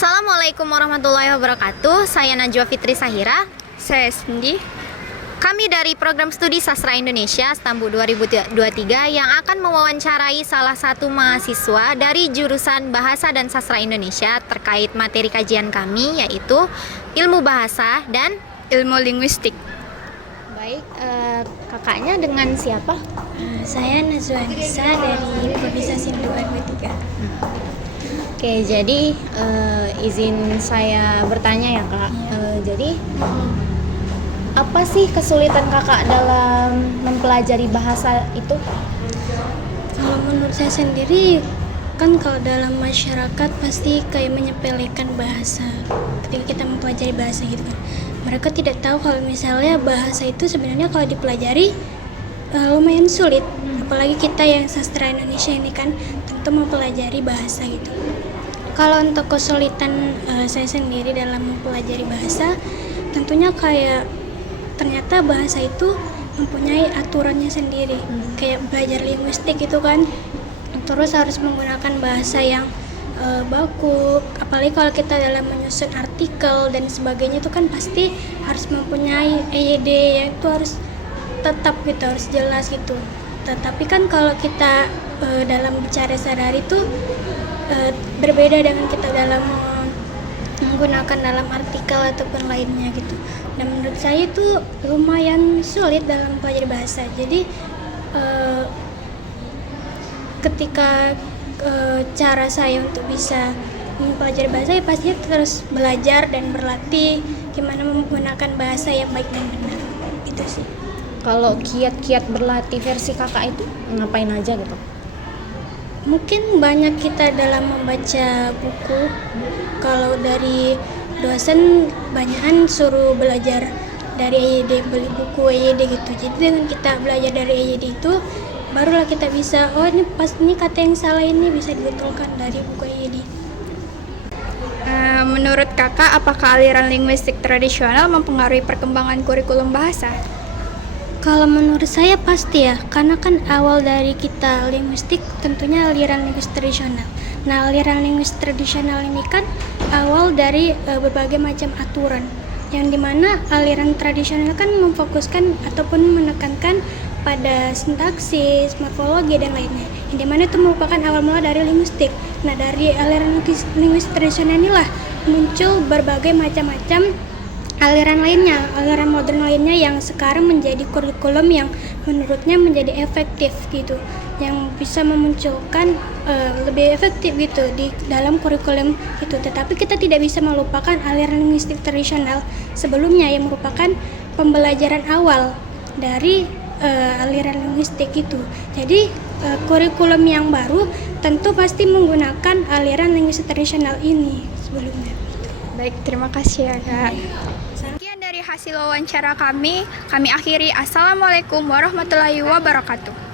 Assalamualaikum warahmatullahi wabarakatuh. Saya Najwa Fitri Sahira. Saya Cindy. Kami dari Program Studi Sastra Indonesia Stambu 2023 yang akan mewawancarai salah satu mahasiswa dari jurusan Bahasa dan Sastra Indonesia terkait materi kajian kami, yaitu ilmu bahasa dan Ilmu linguistik. baik. Kakaknya dengan siapa? Saya Najwa Nisa dari Prodi Sindu 23. Oke, jadi izin saya bertanya ya kak. Jadi apa sih kesulitan kakak dalam mempelajari bahasa itu? Kalau menurut saya sendiri, kan kalau dalam masyarakat pasti kayak menyepelekan bahasa ketika kita mempelajari bahasa gitu kan. Mereka tidak tahu kalau misalnya bahasa itu sebenarnya kalau dipelajari lumayan sulit. Apalagi kita yang sastra Indonesia ini kan tentu mempelajari bahasa gitu. Kalau untuk kesulitan saya sendiri dalam mempelajari bahasa, tentunya kayak ternyata bahasa itu mempunyai aturannya sendiri. Kayak belajar linguistik itu kan, terus harus menggunakan bahasa yang baku. Apalagi kalau kita dalam menyusun artikel dan sebagainya itu kan pasti harus mempunyai EYD, yaitu harus tetap gitu, harus jelas gitu. Tetapi kan kalau kita dalam bicara sehari-hari itu berbeda dengan kita dalam menggunakan dalam artikel ataupun lainnya gitu. Dan menurut saya itu lumayan sulit dalam pelajari bahasa. Jadi ketika cara saya untuk bisa mempelajari bahasa ya pastinya terus belajar dan berlatih gimana menggunakan bahasa yang baik dan benar. Itu sih. Kalau kiat-kiat berlatih versi kakak itu ngapain aja gitu? Mungkin banyak kita dalam membaca buku. Kalau dari dosen banyakan suruh belajar dari EYD, beli buku EYD gitu. Jadi dengan kita belajar dari EYD itu barulah kita bisa, oh ini pas ini kata yang salah ini bisa dibetulkan dari buku EYD. Menurut kakak, apakah aliran linguistik tradisional mempengaruhi perkembangan kurikulum bahasa? Kalau menurut saya pasti ya, karena kan awal dari kita linguistik tentunya aliran linguistik tradisional. Nah, aliran linguistik tradisional ini kan awal dari berbagai macam aturan, yang dimana aliran tradisional kan memfokuskan ataupun menekankan pada sintaksis, morfologi dan lainnya, yang dimana itu merupakan awal mula dari linguistik. Nah, dari aliran linguistik tradisional inilah muncul berbagai macam-macam aliran lainnya, aliran modern lainnya yang sekarang menjadi kurikulum yang menurutnya menjadi efektif gitu, yang bisa memunculkan lebih efektif gitu di dalam kurikulum itu. Tetapi kita tidak bisa melupakan aliran linguistik tradisional sebelumnya yang merupakan pembelajaran awal dari aliran linguistik itu. Jadi kurikulum yang baru tentu pasti menggunakan aliran linguistik tradisional ini sebelumnya. Baik, terima kasih ya kak. Sekian dari hasil wawancara kami akhiri. Assalamualaikum warahmatullahi wabarakatuh.